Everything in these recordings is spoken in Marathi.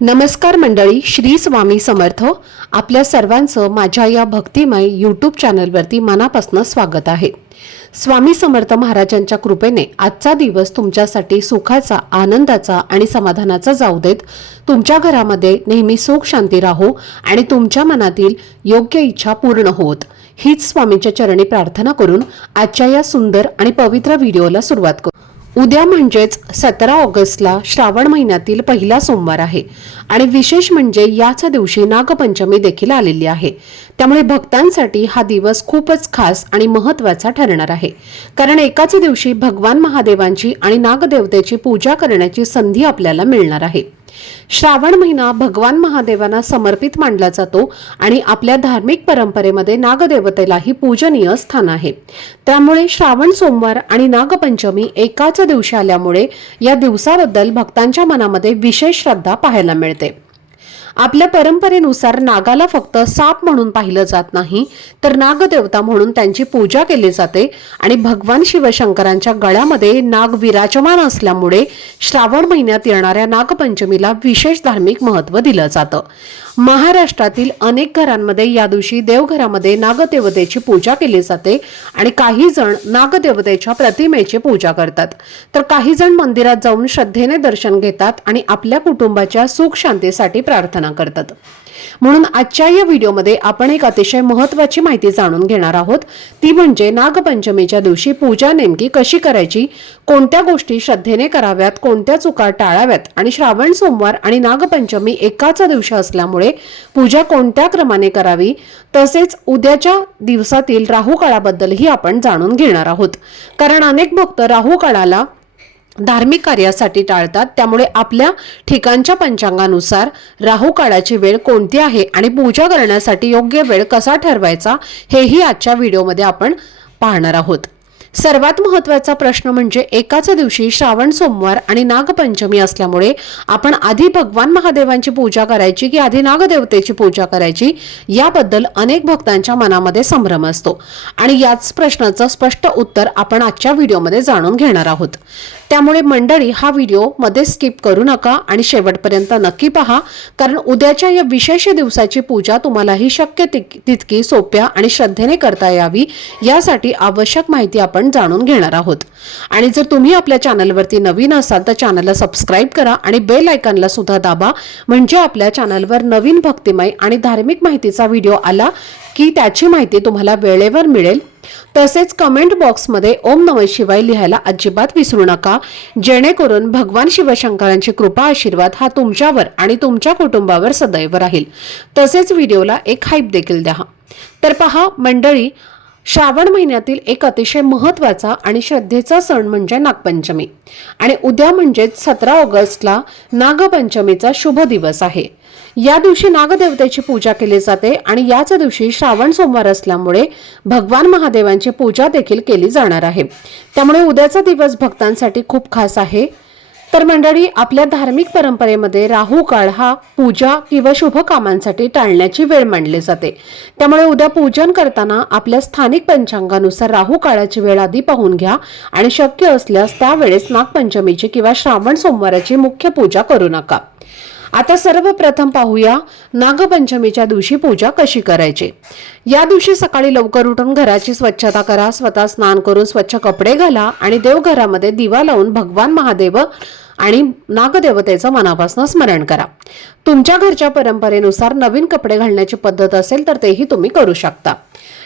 नमस्कार मंडळी, श्री स्वामी समर्थ. आपल्या सर्वांचं माझ्या या भक्तिमय यूट्यूब चॅनलवरती मनापासून स्वागत आहे. स्वामी समर्थ महाराजांच्या कृपेने आजचा दिवस तुमच्यासाठी सुखाचा, आनंदाचा आणि समाधानाचा जाऊ देत. तुमच्या घरामध्ये नेहमी सुख शांती राहो आणि तुमच्या मनातील योग्य इच्छा पूर्ण होत, हीच स्वामींच्या चरणी प्रार्थना करून आजच्या या सुंदर आणि पवित्र व्हिडिओला सुरुवात करू. उद्या म्हणजेच 17 ऑगस्टला श्रावण महिन्यातील पहिला सोमवार आहे आणि विशेष म्हणजे याच दिवशी नागपंचमी देखील आलेली आहे. त्यामुळे भक्तांसाठी हा दिवस खूपच खास आणि महत्त्वाचा ठरणार आहे. कारण एकाच दिवशी भगवान महादेवांची आणि नागदेवतेची पूजा करण्याची संधी आपल्याला मिळणार आहे. श्रावण महिना भगवान महादेवांना समर्पित मानला जातो आणि आपल्या धार्मिक परंपरेमध्ये नागदेवतेलाही पूजनीय स्थान आहे. त्यामुळे श्रावण सोमवार आणि नागपंचमी एकाच दिवशी आल्यामुळे या दिवसाबद्दल भक्तांच्या मनामध्ये विशेष श्रद्धा पाहायला मिळते. आपल्या परंपरेनुसार नागाला फक्त साप म्हणून पाहिलं जात नाही, तर नागदेवता म्हणून त्यांची पूजा केली जाते आणि भगवान शिवशंकरांच्या गळ्यामध्ये नाग विराजमान असल्यामुळे श्रावण महिन्यात येणाऱ्या नागपंचमीला विशेष धार्मिक महत्त्व दिलं जातं. महाराष्ट्रातील अनेक घरांमध्ये या दिवशी देवघरामध्ये नागदेवतेची पूजा केली जाते आणि काही जण नागदेवतेच्या प्रतिमेची पूजा करतात, तर काही जण मंदिरात जाऊन श्रद्धेने दर्शन घेतात आणि आपल्या कुटुंबाच्या सुख शांतीसाठी प्रार्थना करतात. म्हणून आजच्या या व्हिडिओमध्ये आपण एक अतिशय महत्त्वाची माहिती जाणून घेणार आहोत. ती म्हणजे नागपंचमीच्या दिवशी पूजा नेमकी कशी करायची, कोणत्या गोष्टी श्रद्धेने कराव्यात, कोणत्या चुका टाळाव्यात आणि श्रावण सोमवार आणि नागपंचमी एकाच दिवशी असल्यामुळे पूजा कोणत्या क्रमाने करावी, तसेच उद्याच्या दिवसातील राहू काळाबद्दलही आपण जाणून घेणार आहोत. कारण अनेक भक्त राहू काळाला धार्मिक कार्यासाठी टाळतात. त्यामुळे आपल्या ठिकाणच्या पंचांगानुसार राहू काळाची वेळ कोणती आहे आणि पूजा करण्यासाठी योग्य वेळ कसा ठरवायचा, हेही आजच्या व्हिडिओमध्ये आपण पाहणार आहोत. सर्वात महत्त्वाचा प्रश्न म्हणजे एकाच दिवशी श्रावण सोमवार आणि नागपंचमी असल्यामुळे आपण आधी भगवान महादेवांची पूजा करायची की आधी नागदेवतेची पूजा करायची, याबद्दल अनेक भक्तांच्या मनामध्ये संभ्रम असतो आणि याच प्रश्नाचं स्पष्ट उत्तर आपण आजच्या व्हिडिओमध्ये जाणून घेणार आहोत. त्यामुळे मंडळी, हा व्हिडिओ मध्ये स्किप करू नका आणि शेवटपर्यंत नक्की पहा. कारण उद्याच्या या विशेष दिवसाची पूजा तुम्हालाही शक्य तितकी सोप्या आणि श्रद्धेने करता यावी, यासाठी आवश्यक माहिती आपण जाणून घेणार आहोत. आणि जर तुम्ही आपल्या चॅनलवरती नवीन असाल तर चॅनलला सबस्क्राईब करा आणि बेल आयकॉनला सुद्धा दाबा, म्हणजे आपल्या चॅनलवर नवीन भक्तिमय आणि धार्मिक माहितीचा व्हिडिओ आला की त्याची माहिती तुम्हाला वेळेवर मिळेल. तसेच कमेंट बॉक्समध्ये ओम नमः शिवाय लिहायला अजिबात विसरू नका, जेणेकरून भगवान शिवशंकरांची कृपा आशीर्वाद हा तुमच्यावर आणि तुमच्या कुटुंबावर सदैव राहील. तसेच व्हिडिओला एक हाईप देखील द्या. तर पहा मंडळी, श्रावण महिन्यातील एक अतिशय महत्त्वाचा आणि श्रद्धेचा सण म्हणजे नागपंचमी आणि उद्या म्हणजेच 17 ऑगस्टला नागपंचमीचा शुभ दिवस आहे. या दिवशी नागदेवतेची पूजा केली जाते आणि याच दिवशी श्रावण सोमवार असल्यामुळे भगवान महादेवांची पूजा देखील केली जाणार आहे. त्यामुळे उद्याचा दिवस भक्तांसाठी खूप खास आहे. तर मंडळी, आपल्या धार्मिक परंपरेमध्ये राहू काळ हा पूजा किंवा शुभ कामांसाठी टाळण्याची वेळ मानली जाते. त्यामुळे उद्या पूजन करताना आपल्या स्थानिक पंचांगानुसार राहू काळाची वेळ आधी पाहून घ्या आणि शक्य असल्यास त्यावेळेस नागपंचमीची किंवा श्रावण सोमवाराची मुख्य पूजा करू नका. आता सर्वप्रथम पाहूया नागपंचमीच्या दिवशी पूजा कशी करायची. या दिवशी सकाळी लवकर उठून घराची स्वच्छता करा, स्वतः स्नान करून स्वच्छ कपडे घाला आणि देवघरामध्ये दिवा लावून भगवान महादेव आणि नागदेवतेचं मनापासून स्मरण करा. तुमच्या घरच्या परंपरेनुसार नवीन कपडे घालण्याची पद्धत असेल तर तेही तुम्ही करू शकता.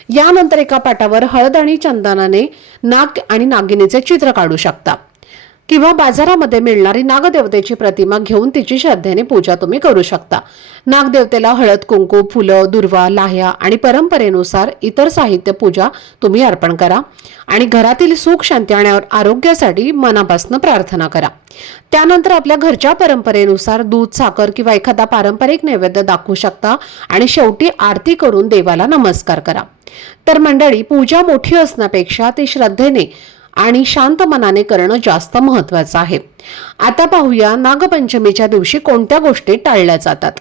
यानंतर एका पाटावर हळद आणि चंदनाने नाग आणि नागिनीचे चित्र काढू शकता किंवा बाजारामध्ये मिळणारी नागदेवतेची प्रतिमा घेऊन तिची श्रद्धेने पूजा तुम्ही करू शकता. नागदेवतेला हळद, कुंकू, फुलं, दुर्वा, लाह्या आणि परंपरेनुसार इतर साहित्य पूजा तुम्ही अर्पण करा आणि घरातील सुख शांती आणि आरोग्यासाठी मनापासून प्रार्थना करा. त्यानंतर आपल्या घरच्या परंपरेनुसार दूध, साखर किंवा एखादा पारंपरिक नैवेद्य दाखवू शकता आणि शेवटी आरती करून देवाला नमस्कार करा. तर मंडळी, पूजा मोठी असण्यापेक्षा ती श्रद्धेने आणि शांत मनाने करणं जास्त महत्त्वाचं आहे. आता पाहूया नागपंचमीच्या दिवशी कोणत्या गोष्टी टाळल्या जातात.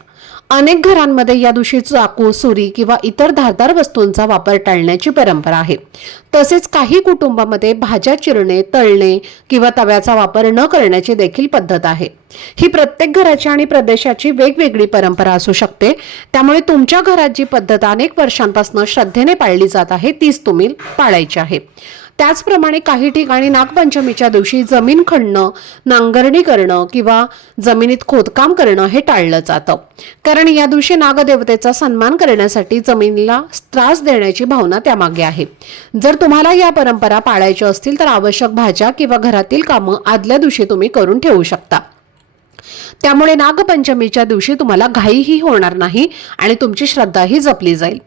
अनेक घरांमध्ये या दिवशी चाकू, सुरी किंवा इतर धारदार वस्तूंचा वापर टाळण्याची परंपरा आहे. तसेच काही कुटुंबामध्ये भाज्या चिरणे, तळणे किंवा तव्याचा वापर न करण्याची देखील पद्धत आहे. ही प्रत्येक घराची आणि प्रदेशाची वेगवेगळी परंपरा असू शकते. त्यामुळे तुमच्या घरात जी पद्धत अनेक वर्षांपासून श्रद्धेने पाळली जात आहे तीच तुम्ही पाळायची आहे. त्याचप्रमाणे काही ठिकाणी नागपंचमीच्या दिवशी जमीन खणणं, नांगरणी करणं किंवा जमिनीत खोदकाम करणं हे टाळलं जातं. कारण या दिवशी नागदेवतेचा सन्मान करण्यासाठी जमिनीला त्रास देण्याची भावना त्यामागे आहे. जर तुम्हाला या परंपरा पाळायच्या असतील तर आवश्यक भाज्या किंवा घरातील कामं आदल्या दिवशी तुम्ही करून ठेवू शकता. त्यामुळे नागपंचमीच्या दिवशी तुम्हाला घाईही होणार नाही आणि तुमची श्रद्धाही जपली जाईल.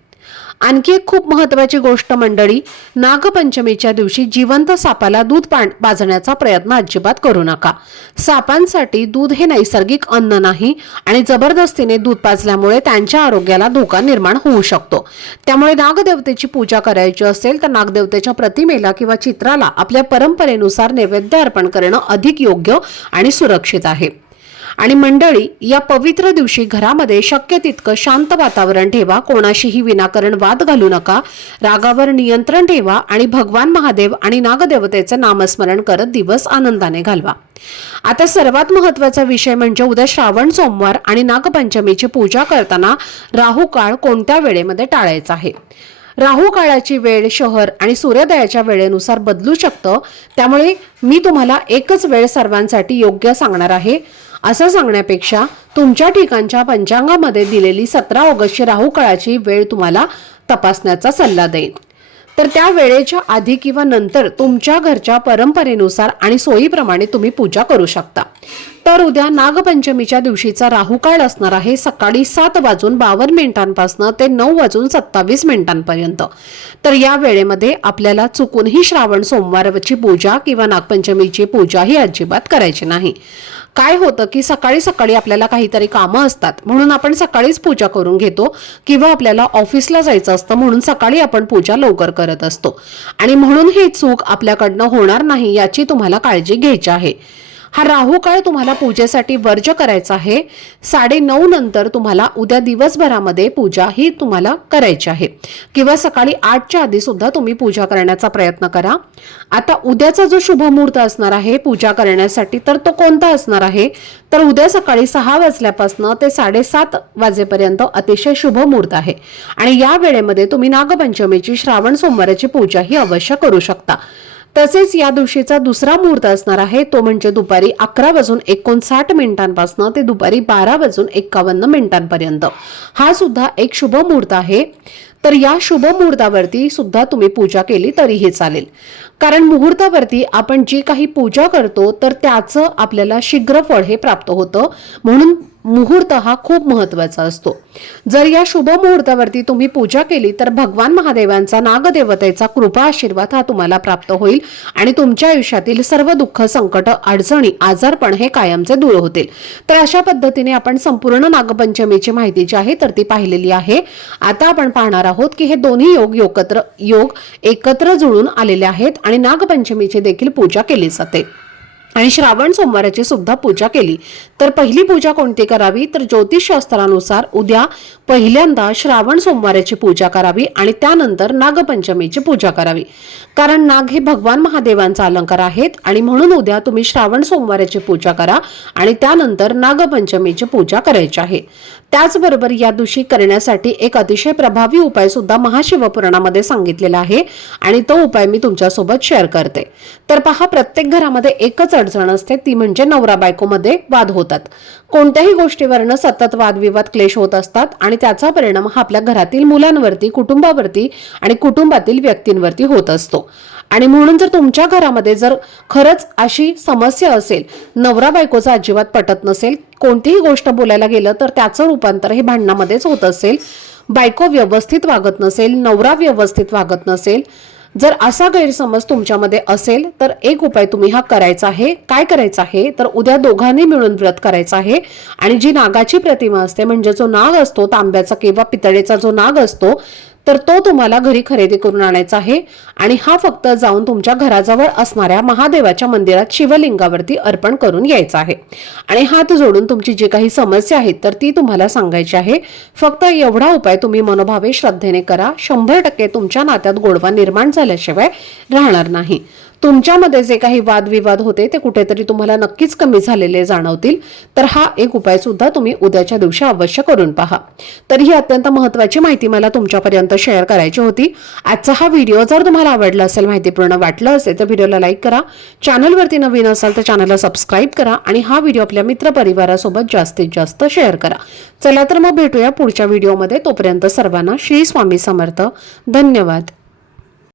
आणखी एक खूप महत्त्वाची गोष्ट मंडळी, नागपंचमीच्या दिवशी जिवंत सापाला दूध पाजण्याचा प्रयत्न अजिबात करू नका. सापांसाठी दूध हे नैसर्गिक अन्न नाही आणि जबरदस्तीने दूध पाजल्यामुळे त्यांच्या आरोग्याला धोका निर्माण होऊ शकतो. त्यामुळे नागदेवतेची पूजा करायची असेल तर नागदेवतेच्या प्रतिमेला किंवा चित्राला आपल्या परंपरेनुसार नैवेद्य अर्पण करणं अधिक योग्य आणि सुरक्षित आहे. आणि मंडळी, या पवित्र दिवशी घरामध्ये शक्य तितकं शांत वातावरण ठेवा. कोणाशीही विनाकारण वाद घालू नका. रागावर नियंत्रण ठेवा आणि भगवान महादेव आणि नागदेवतेचे नामस्मरण करत दिवस आनंदाने घालवा. आता सर्वात महत्त्वाचा विषय म्हणजे उद्या श्रावण सोमवार आणि नागपंचमीची पूजा करताना राहू काळ कोणत्या वेळेमध्ये टाळायचा आहे. राहू काळाची वेळ शहर आणि सूर्योदयाच्या वेळेनुसार बदलू शकतं. त्यामुळे मी तुम्हाला एकच वेळ सर्वांसाठी योग्य सांगणार आहे. असं सांगण्यापेक्षा तुमच्या ठिकाणच्या पंचांगामध्ये दिलेली 17 ऑगस्टची राहू काळाची वेळ तुम्हाला तपासण्याचा सल्ला देईन. तर त्या वेळेच्या आधी किंवा नंतर तुमच्या घरच्या परंपरेनुसार आणि सोयीप्रमाणे तुम्ही पूजा करू शकता. तर उद्या नागपंचमीच्या दिवशीचा राहू काळ असणार आहे सकाळी 7:52 ते 9:27 तर या वेळेमध्ये आपल्याला चुकूनही श्रावण सोमवारची पूजा किंवा नागपंचमीची पूजा ही अजिबात करायची नाही. काय होतं की सकाळी सकाळी आपल्याला काहीतरी कामं असतात म्हणून आपण सकाळीच पूजा करून घेतो किंवा आपल्याला ऑफिसला जायचं असतं म्हणून सकाळी आपण पूजा लवकर करत असतो आणि म्हणून ही चूक आपल्याकडनं होणार नाही याची तुम्हाला काळजी घ्यायची आहे. हा राहू काळ तुम्हाला पूजेसाठी वर्ज्य करायचा आहे. 9:30 नंतर तुम्हाला उद्या दिवसभरामध्ये पूजा ही तुम्हाला करायची आहे किंवा सकाळी 8च्या आधी सुद्धा तुम्ही पूजा करण्याचा प्रयत्न करा. आता उद्याचा जो शुभ मुहूर्त असणार आहे पूजा करण्यासाठी तर तो कोणता असणार आहे तर उद्या सकाळी 6 वाजल्यापासून ते 7:30 वाजेपर्यंत अतिशय शुभ मुहूर्त आहे आणि या वेळेमध्ये तुम्ही नागपंचमीची श्रावण सोमवाराची पूजा ही अवश्य करू शकता. तसेच या दिवशीचा दुसरा मुहूर्त असणार आहे तो म्हणजे दुपारी 11:59 ते दुपारी 12:51 हा सुद्धा एक शुभ मुहूर्त आहे. तर या शुभ मुहूर्तावरती सुद्धा तुम्ही पूजा केली तरीही चालेल. कारण मुहूर्तावरती आपण जी काही पूजा करतो तर त्याचं आपल्याला शीघ्र फळ हे प्राप्त होतं म्हणून मुहूर्त हा खूप महत्त्वाचा असतो. जर या शुभ मुहूर्तावरती तुम्ही पूजा केली तर भगवान महादेवांचा नागदेवतेचा कृपा आशीर्वाद हा तुम्हाला प्राप्त होईल आणि तुमच्या आयुष्यातील सर्व दुःख, संकट, अडचणी, आजारपण हे कायमचे दूर होतील. तर अशा पद्धतीने आपण संपूर्ण नागपंचमीची माहिती जी आहे तर ती पाहिलेली आहे. आता आपण पाहणार आहोत की हे दोन्ही योग एकत्र जुळून आलेले आहेत आणि नागपंचमीची देखील पूजा केली जाते आणि श्रावण सोमवाराची सुद्धा पूजा केली. तर पहिली पूजा कोणती करावी तर ज्योतिषशास्त्रानुसार उद्या पहिल्यांदा श्रावण सोमवाराची पूजा करावी आणि त्यानंतर नागपंचमीची पूजा करावी. कारण नाग हे भगवान महादेवांचा अलंकार आहेत आणि म्हणून उद्या तुम्ही श्रावण सोमवाराची पूजा करा आणि त्यानंतर नागपंचमीची पूजा करायची आहे. त्याचबरोबर या दिवशी करण्यासाठी एक अतिशय प्रभावी उपाय सुद्धा महाशिवपुराणामध्ये सांगितलेला आहे आणि तो उपाय मी तुमच्यासोबत शेअर करते. तर पहा, प्रत्येक घरामध्ये एकच अडचण असते ती म्हणजे नवरा बायकोमध्ये वाद होतात. कोणत्याही गोष्टीवरनं सतत वादविवाद क्लेश होत असतात आणि त्याचा परिणाम हा आपल्या घरातील मुलांवरती, कुटुंबावरती आणि कुटुंबातील व्यक्तींवरती होत असतो. आणि म्हणून जर तुमच्या घरामध्ये जर खरंच अशी समस्या असेल, नवरा बायकोचं अजिबात पटत नसेल, कोणतीही गोष्ट बोलायला गेलं तर त्याचं रूपांतर हे भांडणामध्येच होत असेल, बायको व्यवस्थित वागत नसेल, नवरा व्यवस्थित वागत नसेल, जर असा गैरसमज तुमच्यामध्ये असेल तर एक उपाय तुम्ही हा करायचा आहे. काय करायचा आहे तर उद्या दोघांनी मिळून व्रत करायचं आहे आणि जी नागाची प्रतिमा असते म्हणजे जो नाग असतो तांब्याचा किंवा पितळेचा जो नाग असतो तर तो तुम्हाला घरी खरेदी करून आणायचा आहे आणि हा फक्त जाऊन तुमच्या घराजवळ असणाऱ्या महादेवाच्या मंदिरात शिवलिंगावरती अर्पण करून यायचा आहे आणि हात जोडून तुमची जी काही समस्या आहे तर ती तुम्हाला सांगायची आहे। फक्त एवढा उपाय तुम्ही मनोभावे श्रद्धेने करा, 100% तुमच्या नात्यात गोडवा निर्माण झाल्याशिवाय राहणार नाही। तुमच्यामध्ये जे काही वादविवाद होते ते कुठेतरी तुम्हाला नक्कीच कमी झालेले जाणवतील। तर हा एक उपाय सुद्धा तुम्ही उद्याच्या दिवशी अवश्य करून पहा। तर ही अत्यंत महत्त्वाची माहिती मला तुमच्यापर्यंत शेअर करायची होती। आजचा हा व्हिडिओ जर तुम्हाला आवडला असेल, माहितीपूर्ण वाटलं असेल तर व्हिडिओला लाईक करा, चॅनलवरती नवीन असाल तर चॅनलला सबस्क्राईब करा आणि हा व्हिडिओ आपल्या मित्रपरिवारासोबत जास्तीत जास्त शेअर करा। चला तर मग भेटूया पुढच्या व्हिडिओमध्ये। तोपर्यंत सर्वांना श्री स्वामी समर्थ। धन्यवाद।